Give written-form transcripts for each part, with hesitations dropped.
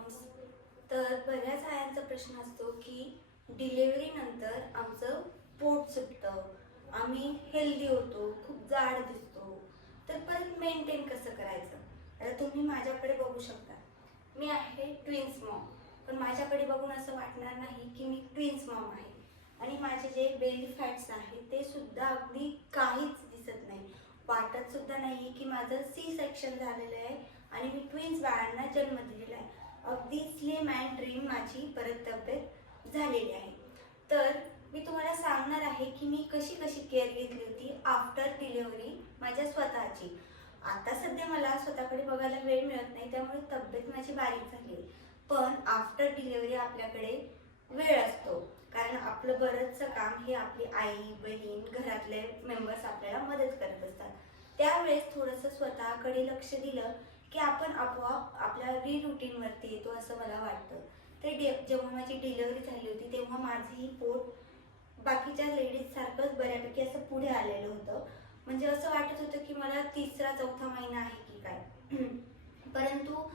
Moms. तर बऱ्याच आयांचा प्रश्न असतो की डिलिव्हरी नंतर आमचं पोट सुटतं, आम्ही हेल्दी होतो, खूप जाड दिसतो, तर परत मेंटेन कसं करायचं. आता तुम्ही माझ्याकडे बघू शकता, मी आहे ट्विन्स मॉम, पण माझ्याकडे बघून असं वाटणार नाही की मी ट्विन्स मॉम आहे. आणि माझे जे बेली फॅट्स आहेत ते सुद्धा अगदी काहीच दिसत नाही, वाटत सुद्धा नाही की माझं सी सेक्शन झालेलं आहे आणि मी ट्विन्स बाळांना जन्म दिलेला आहे. अगदी स्लिम अँड ड्रीम माझी परत तब्येत झालेली आहे. तर मी तुम्हाला सांगणार आहे की मी कशी कशी केअर घेतली होती आफ्टर डिलिव्हरी माझ्या स्वतःची. आता सध्या मला स्वतःकडे बघायला वेळ मिळत नाही, त्यामुळे तब्येत माझी बारीक झाली. पण आफ्टर डिलिव्हरी आपल्याकडे वेळ असतो, कारण आपलं बरंचसं काम हे आपली आई बहीण घरातले मेंबर्स आपल्याला मदत करत असतात. त्यावेळेस थोडंसं स्वतःकडे लक्ष दिलं की आपण आपोआप आपल्या रिरुटीनवरती येतो असं मला वाटतं. तर जेव्हा माझी डिलिव्हरी झाली होती तेव्हा माझंही पोट बाकीच्या लेडीज सारखंच बऱ्यापैकी असं पुढे आलेलं होतं. म्हणजे असं वाटत होतं की मला तिसरा चौथा महिना आहे की काय. परंतु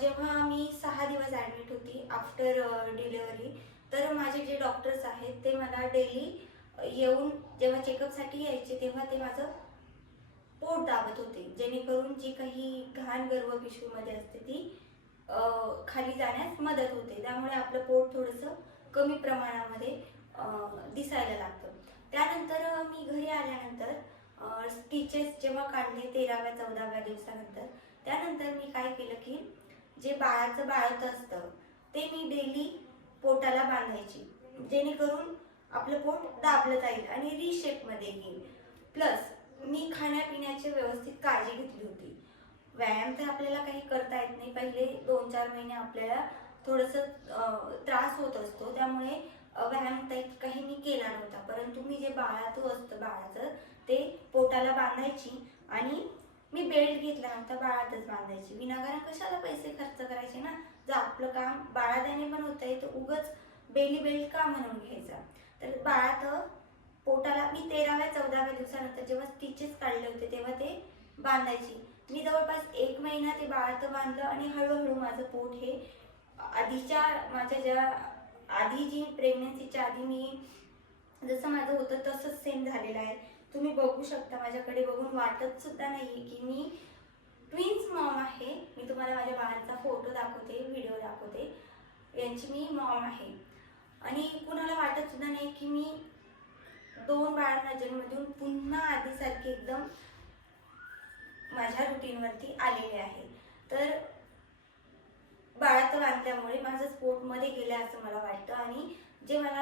जेव्हा मी 6 दिवस ॲडमिट होती आफ्टर डिलिव्हरी, तर माझे जे डॉक्टर्स आहेत ते मला डेली येऊन जेव्हा चेकअपसाठी यायचे तेव्हा ते माझं पोट दाबत होते, जेणेकरून जी काही घाण गर्भपिशवीमध्ये असते ती खाली जाण्यास मदत होते. त्यामुळे आपलं पोट थोडंसं कमी प्रमाणामध्ये दिसायला लागतं. त्यानंतर मी घरी आल्यानंतर स्टिचेस जेव्हा काढले 13व्या 14व्या दिवसानंतर, त्यानंतर मी काय केलं की जे बाळाचं बाळंत असतं ते मी डेली पोटाला बांधायची, जेणेकरून आपलं पोट दाबलं जाईल आणि रिशेपमध्ये येईल. प्लस मी खाण्यापिण्याची व्यवस्थित काळजी घेतली होती. व्यायाम तर आपल्याला काही करता येत नाही, पहिले 2-4 महिने आपल्याला थोडंसं त्रास होत असतो, त्यामुळे व्यायाम काही मी केला नव्हता. परंतु मी जे बाळातू असतं बाळाचं ते पोटाला बांधायची आणि मी बेल्ट घेतला नव्हता, बाळातच बांधायची. विनाकारण कशाला पैसे खर्च करायचे ना, जर आपलं काम बाळादाने पण होतंय तर उगच बेली बेल्ट का म्हणून घ्यायचा. तर बाळात पोटाला मी 13व्या 14व्या दिवसानंतर जेव्हा स्टिचेस काढले होते तेव्हा ते बांधायची. मी जवळपास 1 महिना ते बाळात बांधलं आणि हळूहळू माझं पोट हे आधीच्या माझ्या ज्या आधी जी प्रेग्नन्सीच्या आधी मी जसं माझं होतं तसंच सेम झालेलं आहे. तुम्ही बघू शकता, माझ्याकडे बघून वाटत सुद्धा नाही की मी ट्विन्स मॉम आहे. मी तुम्हाला माझ्या बाळाचा फोटो दाखवते, व्हिडिओ दाखवते, यांची मी मॉम आहे. आणि कुणाला वाटत सुद्धा नाही की मी 2 बाळांना जन्म देऊन पुन्हा आधीसारखी एकदम माझ्या रुटीनवरती आलेले आहे. तर बाळात बांधल्यामुळे माझं पोट मध्ये गेलं असं मला वाटतं. आणि जे मला